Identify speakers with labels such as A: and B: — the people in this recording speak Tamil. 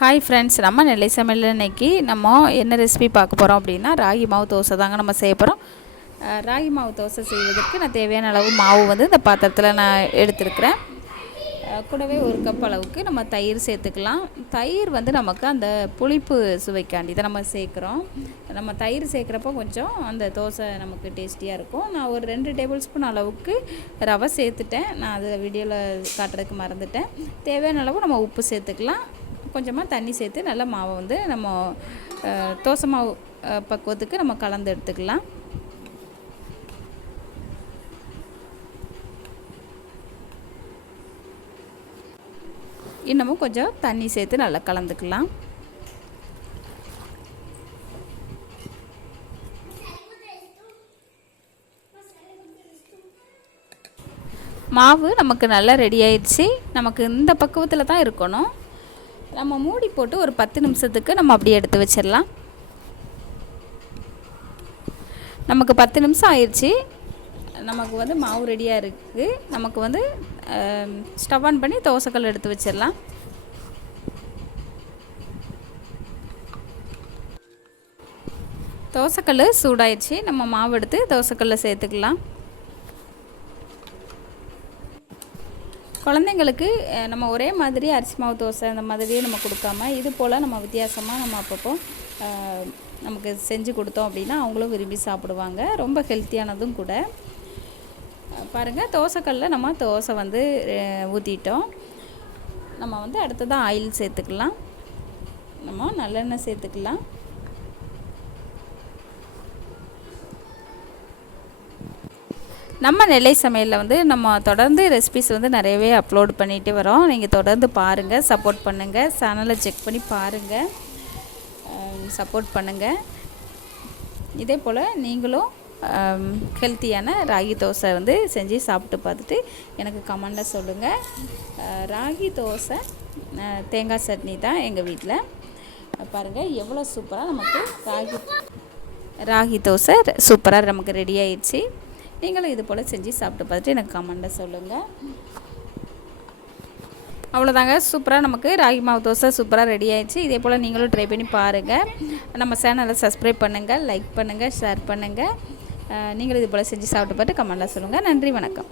A: ஹாய் ஃப்ரெண்ட்ஸ் நம்ம நெல்லை சமையல் இன்னைக்கு நம்ம என்ன ரெசிபி பார்க்க போகிறோம் அப்படின்னா ராகி மாவு தோசை தாங்க நம்ம செய்ய போகிறோம் ராகி மாவு தோசை செய்வதற்கு நான் தேவையான அளவு மாவு வந்து இந்த பாத்திரத்தில் நான் எடுத்துருக்கிறேன். கூடவே ஒரு கப் அளவுக்கு நம்ம தயிர் சேர்த்துக்கலாம். தயிர் வந்து நமக்கு அந்த புளிப்பு சுவைக்காண்டி தான் நம்ம சேர்க்குறோம். நம்ம தயிர் சேர்க்குறப்போ கொஞ்சம் அந்த தோசை நமக்கு டேஸ்டியாக இருக்கும். நான் ஒரு ரெண்டு டேபிள் ஸ்பூன் அளவுக்கு ரவை சேர்த்துட்டேன். நான் அதை வீடியோவில் காட்டுறதுக்கு மறந்துட்டேன். தேவையான அளவு நம்ம உப்பு சேர்த்துக்கலாம். கொஞ்சமாக தண்ணி சேர்த்து நல்லா மாவை வந்து நம்ம தோசை மாவு பக்குவத்துக்கு நம்ம கலந்து எடுத்துக்கலாம். இன்னமும் கொஞ்சம் தண்ணி சேர்த்து நல்லா கலந்துக்கலாம். மாவு நமக்கு நல்லா ரெடி ஆயிடுச்சு. நமக்கு இந்த பக்குவத்தில் தான் இருக்கணும். நம்ம மூடி போட்டு ஒரு பத்து நிமிஷத்துக்கு நம்ம அப்படியே எடுத்து வச்சிடலாம். நமக்கு பத்து நிமிஷம் ஆயிடுச்சு. நமக்கு வந்து மாவு ரெடியாக இருக்குது நமக்கு வந்து ஸ்டவ் ஆன் பண்ணி தோசைக்கல் எடுத்து வச்சிடலாம். தோசைக்கல் சூடாயிடுச்சு. நம்ம மாவு எடுத்து தோசைக்கல்ல சேர்த்துக்கலாம். குழந்தைங்களுக்கு நம்ம ஒரே மாதிரி அரிசி மாவு தோசை அந்த மாதிரியே நம்ம கொடுக்காம இது போல் நம்ம வித்தியாசமாக நம்ம அப்பப்போ நமக்கு செஞ்சு கொடுத்தோம் அப்படின்னா அவங்களும் விரும்பி சாப்பிடுவாங்க. ரொம்ப ஹெல்த்தியானதும் கூட. பாருங்கள் தோசைக்கல்ல நம்ம தோசை வந்து ஊற்றிட்டோம் நம்ம வந்து அடுத்ததான் ஆயில் சேர்த்துக்கலாம். நம்ம நல்லெண்ணெய் சேர்த்துக்கலாம். நம்ம நெல்லை சமையலில் வந்து நம்ம தொடர்ந்து ரெசிபிஸ் வந்து நிறையவே அப்லோட் பண்ணிட்டு வரோம். நீங்கள் தொடர்ந்து பாருங்கள் சப்போர்ட் பண்ணுங்கள் சேனலை செக் பண்ணி பாருங்கள் சப்போர்ட் பண்ணுங்கள் இதே போல் நீங்களும் ஹெல்த்தியான ராகி தோசை வந்து செஞ்சு சாப்பிட்டு பார்த்துட்டு எனக்கு கமெண்டில் சொல்லுங்கள் ராகி தோசை தேங்காய் சட்னி தான் எங்கள் வீட்டில் பாருங்கள் எவ்வளோ சூப்பராக நமக்கு ராகி ராகி தோசை சூப்பராக நமக்கு ரெடி ஆயிடுச்சு. நீங்களும் இது போல் செஞ்சு சாப்பிட்டு பார்த்துட்டு எனக்கு கமெண்ட்டை சொல்லுங்கள் அவ்வளோதாங்க சூப்பராக நமக்கு ராகி மாவு தோசை சூப்பராக ரெடி ஆயிடுச்சு. இதே போல் நீங்களும் ட்ரை பண்ணி பாருங்கள் நம்ம சேனலை சப்ஸ்கிரைப் பண்ணுங்கள் லைக் பண்ணுங்கள் ஷேர் பண்ணுங்கள் நீங்களும் இது போல் செஞ்சு சாப்பிட்டு பார்த்து கமெண்ட்டில் சொல்லுங்கள் நன்றி வணக்கம்.